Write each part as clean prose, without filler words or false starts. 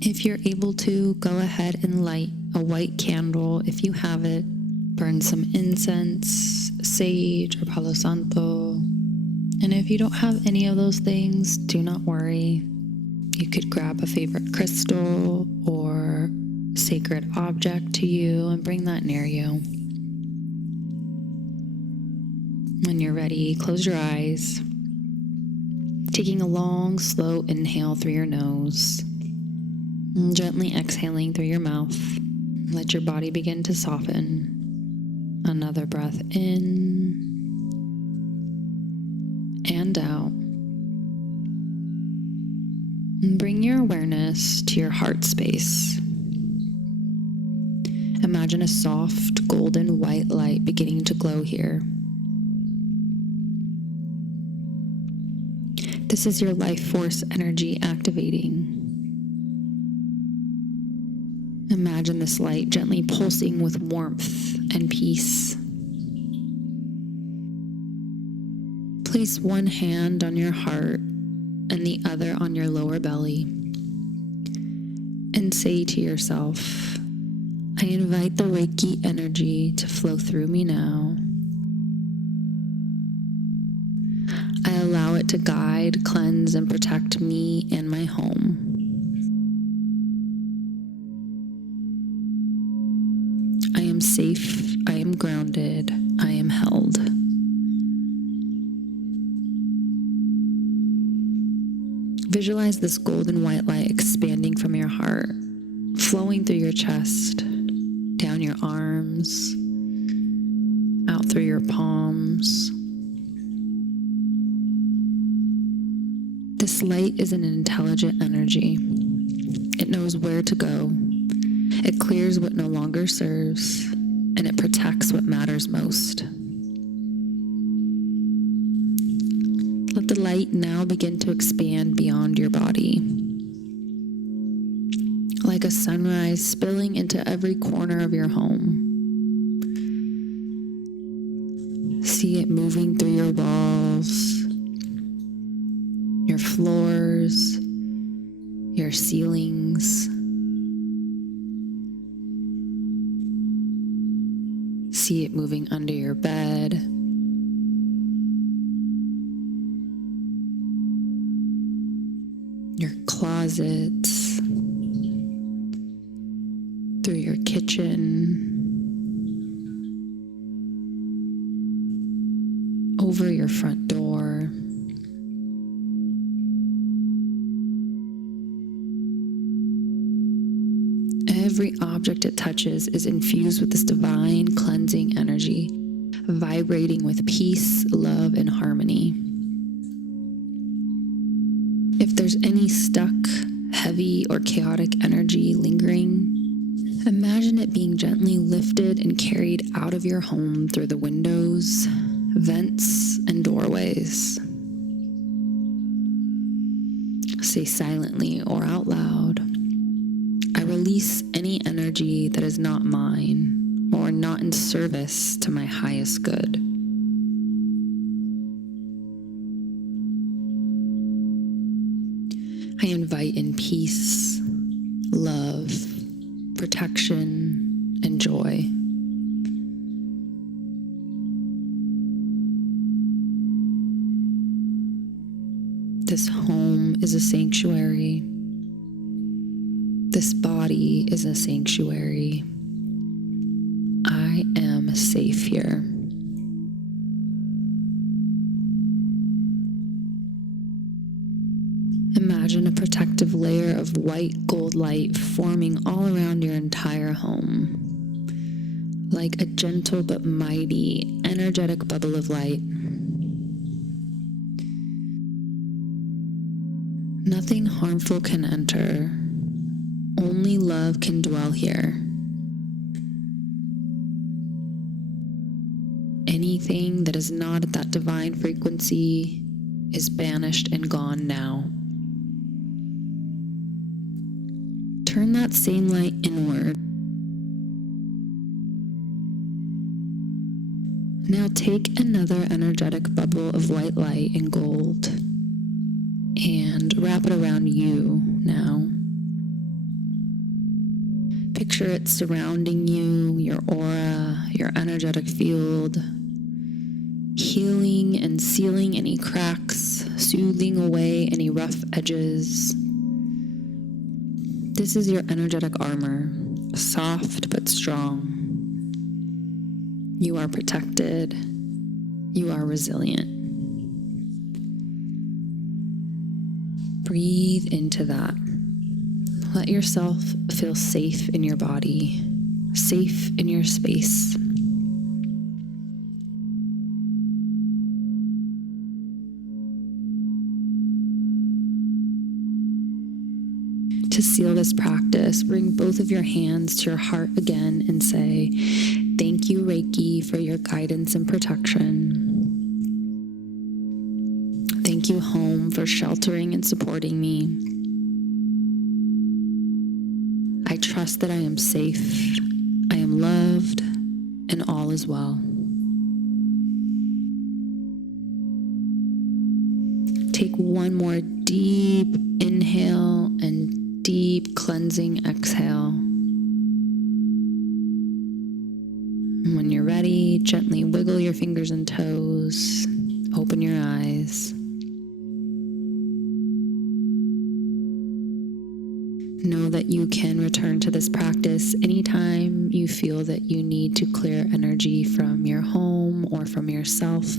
If you're able to, go ahead and light a white candle if you have it. Burn some incense, sage, or Palo Santo. And if you don't have any of those things, do not worry. You could grab a favorite crystal or sacred object to you and bring that near you. When you're ready, close your eyes. Taking a long, slow inhale through your nose. And gently exhaling through your mouth. Let your body begin to soften. Another breath in and out. And bring your awareness to your heart space. Imagine a soft, golden white light beginning to glow here. This is your life force energy activating. Imagine this light gently pulsing with warmth and peace. Place one hand on your heart and the other on your lower belly, and say to yourself, I invite the Reiki energy to flow through me now. I allow it to guide, cleanse, and protect me and my home. I am safe, I am grounded, I am held. Visualize this golden white light expanding from your heart, flowing through your chest, down your arms, out through your palms. This light is an intelligent energy. It knows where to go. It clears what no longer serves, and it protects what matters most. Let the light now begin to expand beyond your body. Like a sunrise spilling into every corner of your home. See it moving through your walls, your floors, your ceilings. See it moving under your bed. Your closets, through your kitchen, over your front door. Every object it touches is infused with this divine cleansing energy, vibrating with peace, love, and harmony. If there's any stuck, heavy, or chaotic energy lingering, imagine it being gently lifted and carried out of your home through the windows, vents, and doorways. Say silently or out loud, I release any energy that is not mine or not in service to my highest good. I invite in peace, love, protection, and joy. This home is a sanctuary. This body is a sanctuary. I am safe here. Imagine a protective layer of white gold light forming all around your entire home, like a gentle but mighty, energetic bubble of light. Nothing harmful can enter. Only love can dwell here. Anything that is not at that divine frequency is banished and gone now. Turn that same light inward. Now take another energetic bubble of white light and gold and wrap it around you now. Picture it surrounding you, your aura, your energetic field, healing and sealing any cracks, soothing away any rough edges. This is your energetic armor, soft but strong. You are protected. You are resilient. Breathe into that. Let yourself feel safe in your body, safe in your space. To seal this practice, bring both of your hands to your heart again and say, "Thank you, Reiki, for your guidance and protection. Thank you, home, for sheltering and supporting me. I trust that I am safe, I am loved, and all is well." Take one more deep inhale and deep cleansing exhale. And when you're ready, gently wiggle your fingers and toes. Open your eyes. Know that you can return to this practice anytime you feel that you need to clear energy from your home or from yourself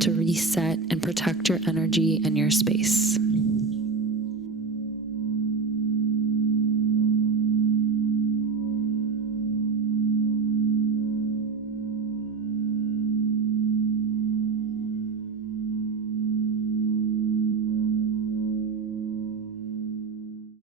to reset and protect your energy and your space.